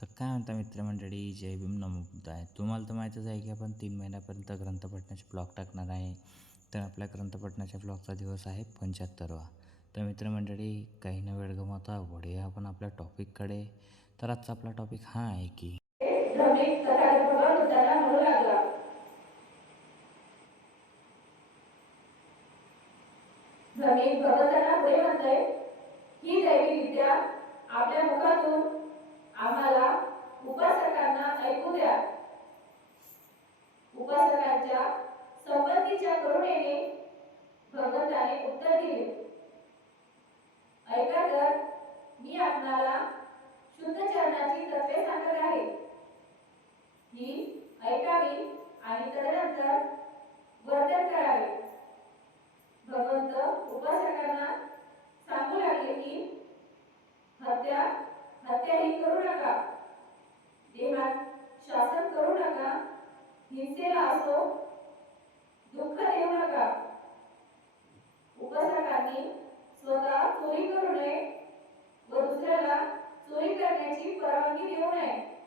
तर काय म्हणता मित्रमंडळी? जय भीम नमोबुद्ध आहे तुम्हाला तर माहीतच आहे की आपण तीन महिन्यापर्यंत ग्रंथपठणाचे ब्लॉग टाकणार आहे. तर आपल्या ग्रंथपठणाच्या ब्लॉगचा दिवस आहे पंच्याहत्तरवा. तर मित्रमंडळी काही न वेळ गमावता वळूया आपण आपल्या टॉपिककडे. तर आजचा आपला टॉपिक हा आहे की पुढे तथा ऐकावी आणि त्यानंतर वर्तन करावे. भगवंत उपासकांना सांगू लागले की हत्या हत्या ही करू नका. देहात शासन करू नका. हिंसेला असो दुःख देऊ नका. उपासकांनी स्वतः चोरी करू नये व दुसऱ्याला चोरी करण्याची परवानगी देऊ नये.